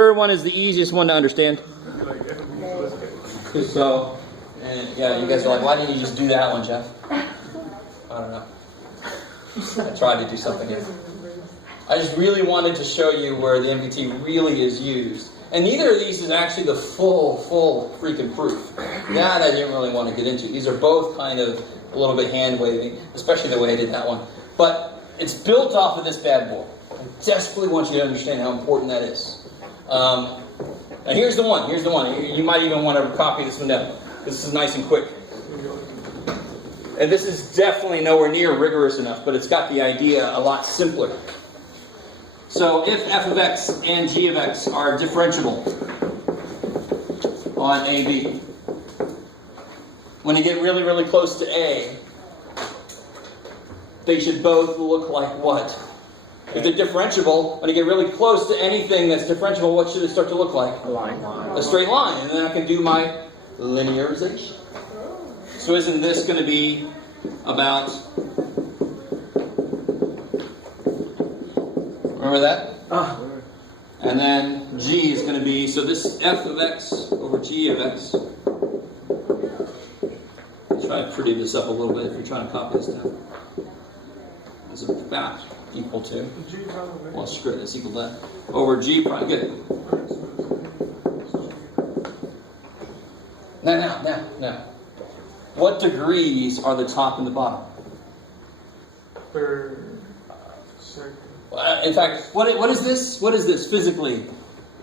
third one is the easiest one to understand. So, and yeah, you guys are like, why didn't you just do that one, Jeff? I don't know. I tried to do something here. I just really wanted to show you where the MVT really is used. And neither of these is actually the full freaking proof. That I didn't really want to get into. These are both kind of a little bit hand-wavy, especially the way I did that one. But it's built off of this bad boy. I desperately want you to understand how important that is. And here's the one. You might even want to copy this one down. This is nice and quick. And this is definitely nowhere near rigorous enough, but it's got the idea a lot simpler. So if f of x and g of x are differentiable on AB, when you get really, really close to A, they should both look like what? If they're differentiable, when you get really close to anything that's differentiable, what should it start to look like? A line. A straight line. And then I can do my linearization. So isn't this going to be about... Remember that? And then g is going to be... So this f of x over g of x... Try to pretty this up a little bit if you're trying to copy this down. Is about equal to... Well, screw it, that's equal to that. Over g prime. Good. Now. What degrees are the top and the bottom? Per second. In fact, what is this? What is this physically?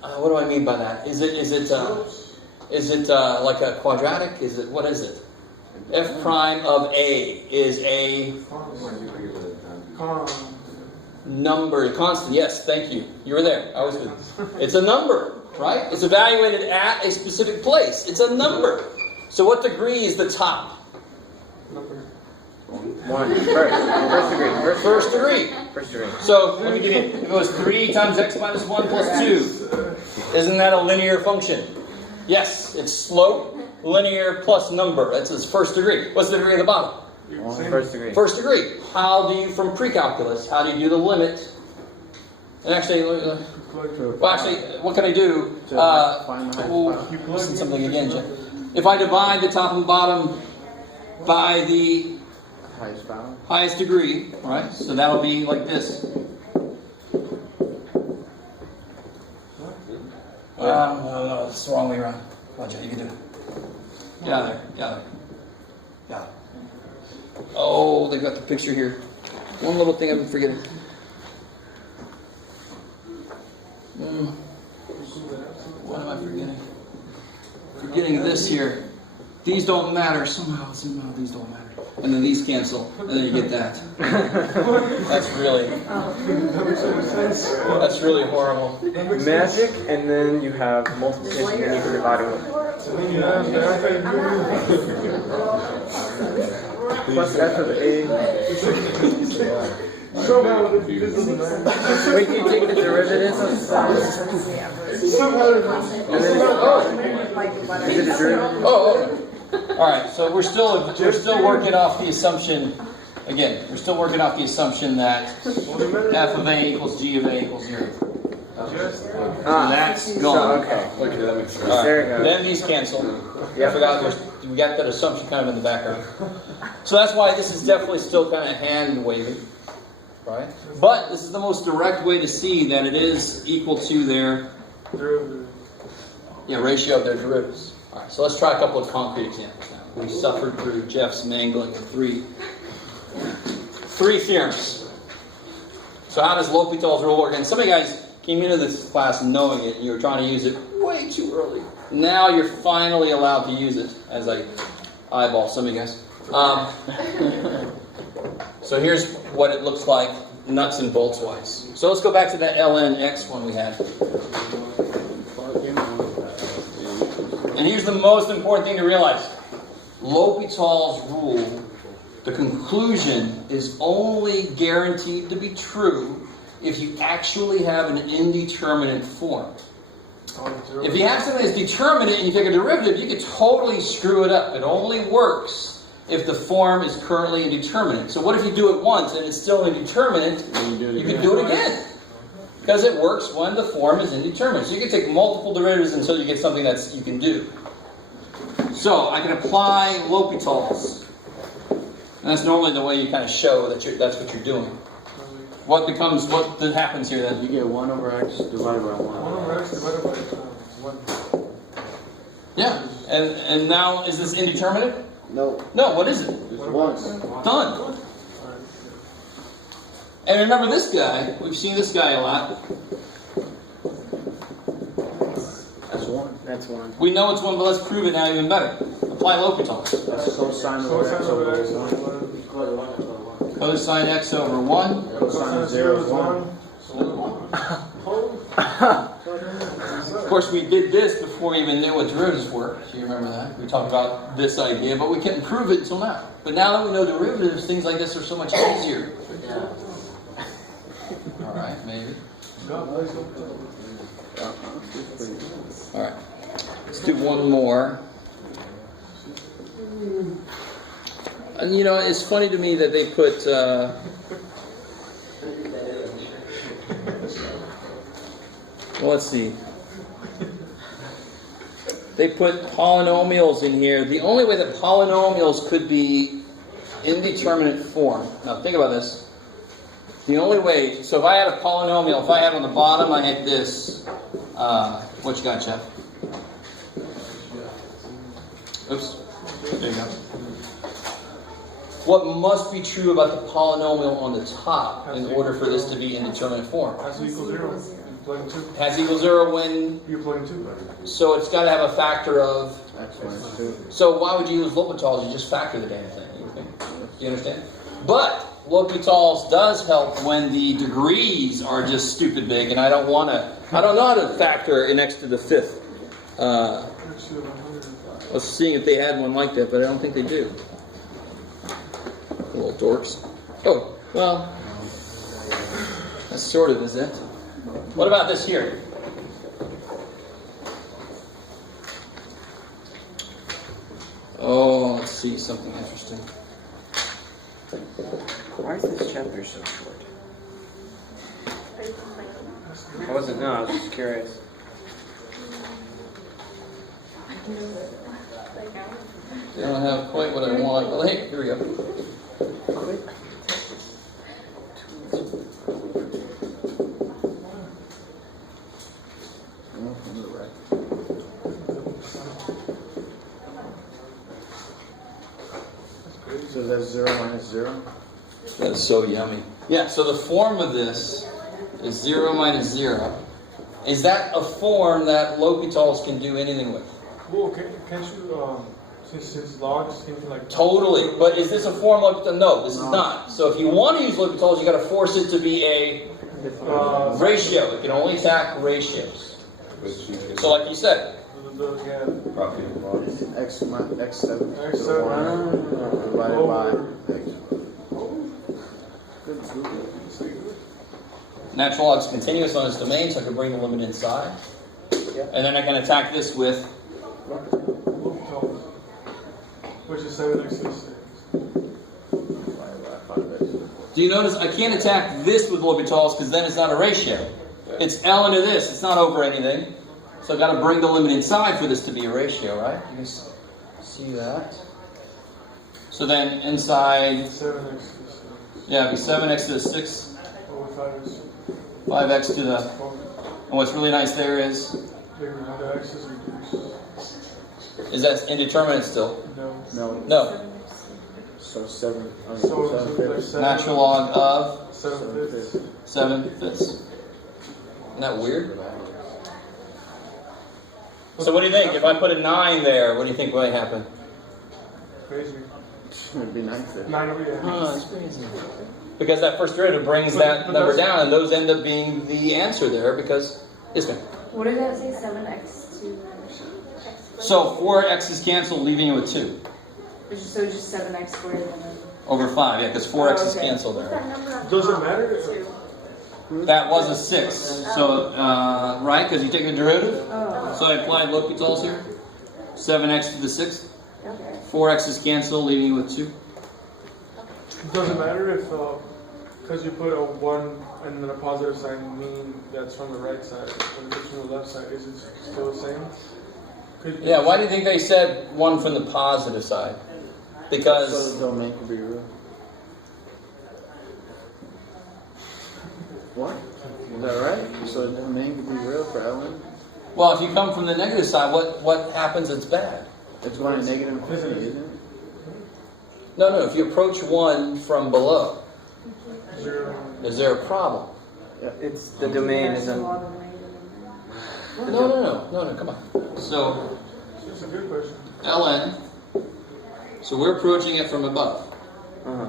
What do I mean by that? Is it like a quadratic? What is it? F prime of A is a number, constant. Yes, thank you. You were there. I was with you. It's a number, right? It's evaluated at a specific place. It's a number. So what degree is the top? Number. First degree. So let me give you. It goes 3 times x minus 1 plus 2. Isn't that a linear function? Yes, it's slope, linear plus number. That's its first degree. What's the degree at the bottom? First degree. First degree. How do you, from pre-calculus, how do you do the limit? And actually, what can I do? Listen to something again, Jeff. If I divide the top and bottom by the highest degree, right? So that'll be like this. No, it's the wrong way around. Roger, you can do it. Get out of there. Oh, they got the picture here. One little thing I've been forgetting. What am I forgetting? Forgetting this here. These don't matter. Somehow these don't matter. And then these cancel. And then you get that. That's really horrible. Magic, and then you have multiplication and you can divide it with. Plus f of A. Wait, do you take the derivative of that? Is it a derivative? Oh. All right. So we're still working off the assumption. Again, we're still working off the assumption that f of A equals g of A equals 0. So that's gone. Okay. Okay, that makes sense. Right. There you go. Then these cancel. I forgot we got that assumption kind of in the background. So that's why this is definitely still kind of hand wavy, right? But this is the most direct way to see that it is equal to their ratio of their derivatives. All right, so let's try a couple of concrete examples now. We suffered through Jeff's mangling of three theorems. So how does L'Hopital's rule work? And some of you guys came into this class knowing it, and you were trying to use it way too early. Now you're finally allowed to use it, as I eyeball some of you guys. So here's what it looks like, nuts and bolts wise. So let's go back to that ln x one we had. And here's the most important thing to realize. L'Hopital's rule, the conclusion is only guaranteed to be true if you actually have an indeterminate form. If you have something that's determinate and you take a derivative, you could totally screw it up. It only works if the form is currently indeterminate. So what if you do it once and it's still indeterminate? You can do it again. Because it works when the form is indeterminate. So you can take multiple derivatives until you get something that's you can do. So I can apply L'Hopital's. And that's normally the way you kind of show that that's what you're doing. What happens here then? You get 1 over x divided by 1. 1 over x divided by 1. Yeah. And now, is this indeterminate? No, No, what is it? it's 1. Done. And remember this guy, we've seen this guy a lot. That's 1. That's 1. We know it's 1, but let's prove it now even better. Apply L'Hopital's. That's cosine over x over 1. Cosine x over 1. Cosine of 0 is 1. Of course, we did this before we even knew what derivatives were. Do you remember that? We talked about this idea, but we couldn't prove it until now. But now that we know derivatives, things like this are so much easier. All right, maybe. All right. Let's do one more. And you know, it's funny to me that they put. Well, let's see. They put polynomials in here. The only way that polynomials could be indeterminate form. Now, think about this. The only way. So, if I had a polynomial, if I had on the bottom, I had this. What you got, Jeff? Oops. There you go. What must be true about the polynomial on the top in order for this to be indeterminate form? Has equal 0. You plug in 2. Has equals 0 when, You plug in 2. so it's got to have a factor of, X minus 2. so why would you use L'Hopital's? You just factor the damn thing. Do you understand? But L'Hopital's does help when the degrees are just stupid big, and I don't know how to factor in x to the 5th. I was seeing if they had one like that, but I don't think they do. Little dorks. Oh, well, that sort of is it. What about this here? Oh, let's see, something interesting. Why is this chapter so short? I wasn't, no, I was just curious. They don't have quite what I want. Well, hey, here we go. So that's 0 minus 0? That is so yummy. Yeah, so the form of this is 0 minus 0. Is that a form that L'Hopital's can do anything with? Well, can't you, since logs, can you like... Totally. But is this a form L'Hopital? No, this is not. So if you want to use L'Hopital's, you got to force it to be a ratio. It can only attack ratios. So like you said, X 7 X7 divided by x. natural log is continuous on its domain, so I can bring the limit inside. And then I can attack this with... Which is 7x to 6. Do you notice I can't attack this with L'Hopital's because then it's not a ratio. It's L into this. It's not over anything. So I've got to bring the limit inside for this to be a ratio, right? You can see that. So then inside... 7x to 6. Yeah, it'd be 7x to the 6. Over 5x. 5x to the... And what's really nice there is... The x is reduced. Is that indeterminate still? No. No. So 7. So 7 fifths. Natural log of 7 fifths. 7 fifths. Isn't that weird? So what do you think? If I put a 9 there, what do you think might happen? Crazy. It'd be 9 fifths. 9 over 8. Oh, that's crazy. Because that first derivative brings that number down, and those end up being the answer there because... Yes, ma'am. What did that say? 7x to... So 4x is canceled, leaving you with 2. So just 7x squared and then... Over 5, yeah, because 4x is okay. canceled there. Does it matter? That was a 6. So, right, because you take the derivative. Oh. So I applied L'Hopital's here. 7x to the 6th. Okay. 4x is canceled, leaving you with 2. Does it matter if... because you put a 1 and then a positive sign, mean that's from the right side. When it's from the left side, is it still the same? Yeah, why do you think they said 1 from the positive side? Because So the domain could be real. What? Is that right? So the domain could be real for Ln? well, if you come from the negative side, what happens that's bad? It's going to negative infinity, isn't it? No, if you approach 1 from below, 0. is there a problem? It's the domain There's a isn't. lot of negative in there. No, come on. So That's a good question. ln, so we're approaching it from above. Uh-huh.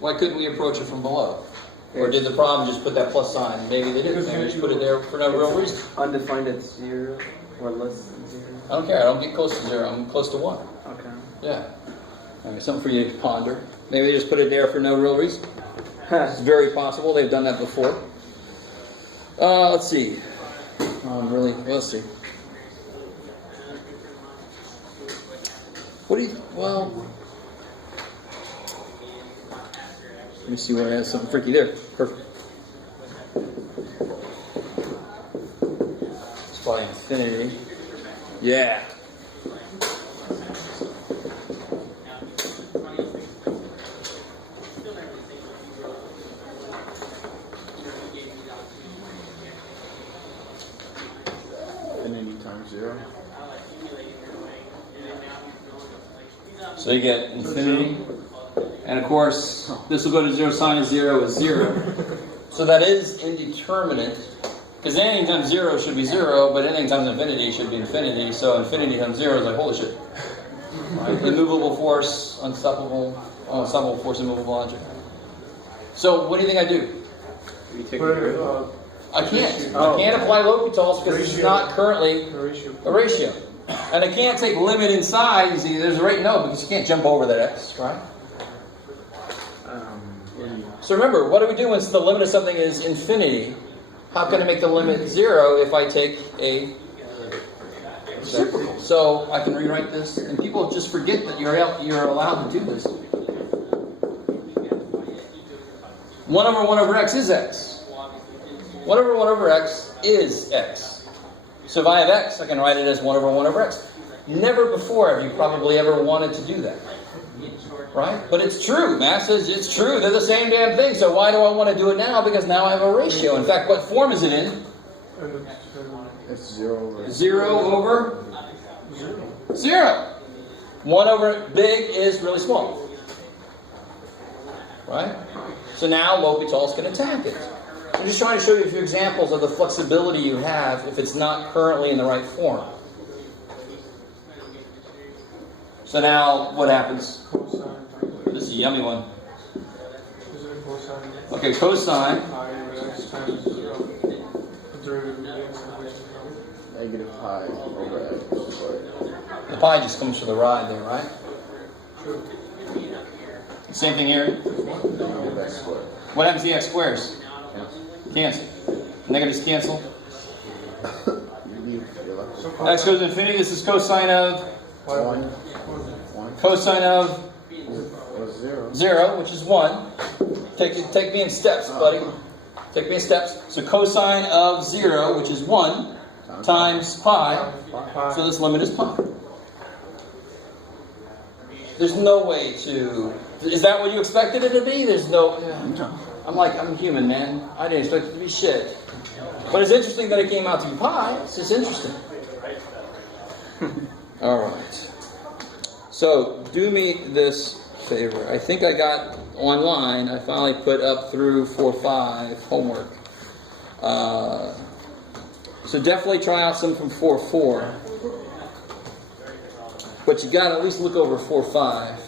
Why couldn't we approach it from below? Or did the problem just put that plus sign? Maybe they didn't. Maybe they just put it there for no real reason. Undefined at 0 or less than 0. I don't care. I don't get close to 0. I'm close to 1. Okay. Yeah. All right, something for you to ponder. Maybe they just put it there for no real reason. It's very possible. They've done that before. Let's see. Let's see. What do you, well, let me see where I have something freaky there. Perfect. It's probably infinity. Yeah. Infinity times 0. So you get infinity. And of course, this will go to 0, sine of 0 is 0. So that is indeterminate. Because anything times 0 should be 0, but anything times infinity should be infinity. So infinity times 0 is like, holy shit. Right? Immovable force, unstoppable force, immovable object. So what do you think I do? You take Put the it, I can't. Oh. I can't apply L'Hopital's because it's Ratio. not currently the ratio. a ratio. And I can't take limit inside. You see, there's a rate no, because you can't jump over that x, right? So remember, what do we do once the limit of something is infinity? How can I make the limit 0 if I take a reciprocal? So I can rewrite this, and people just forget that you're allowed to do this. 1 over 1 over x is x. 1 over 1 over x is x. So if I have x, I can write it as 1 over 1 over x. Never before have you probably ever wanted to do that. Right? But it's true. Math says it's true. They're the same damn thing. So why do I want to do it now? Because now I have a ratio. In fact, what form is it in? It's 0 over 0 over 0. 1 over big is really small. Right? So now L'Hopital's can attack it. I'm just trying to show you a few examples of the flexibility you have if it's not currently in the right form. So now, what happens? Cosine. This is a yummy one. Is it cosine? Okay, cosine. Pi over x times 0. Derivative of x equation. negative pi over x squared. The pi just comes for the ride there, right? True. Same thing here. Negative x squared. What happens to the x squares? Cancel. Negatives cancel. You leave your left. So X goes to infinity. This is cosine of 1. cosine of Was 0. 0, which is 1. Take me in steps, buddy. Take me in steps. So cosine of 0, which is 1, times pi. So this limit is pi. There's no way to... Is that what you expected it to be? There's no... I'm human, man. I didn't expect it to be shit. But it's interesting that it came out to be pi. It's just interesting. Alright. So, do me this favor. I think I got online, I finally put up through 4.5 homework. So definitely try out some from 4.4. But you got to at least look over 4.5.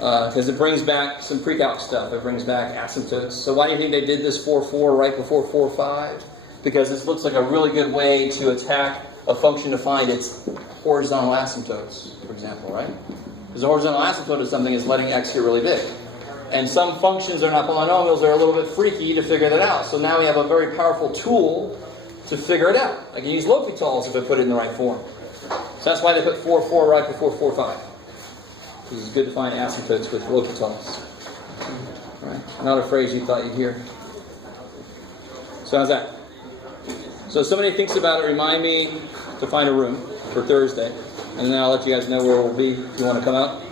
Because it brings back some pre-calc stuff. It brings back asymptotes. So why do you think they did this 4.4 right before 4.5? Because this looks like a really good way to attack a function to find its horizontal asymptotes, for example, right? Because the horizontal asymptote of something is letting x get really big. And some functions are not polynomials, they're a little bit freaky to figure that out. So now we have a very powerful tool to figure it out. I can use L'Hopital's if I put it in the right form. So that's why they put 4.4 right before 4.5. Because it's good to find asymptotes with L'Hopital's. Right? Not a phrase you thought you'd hear. So how's that? So if somebody thinks about it, remind me to find a room for Thursday. And then I'll let you guys know where we'll be if you want to come out.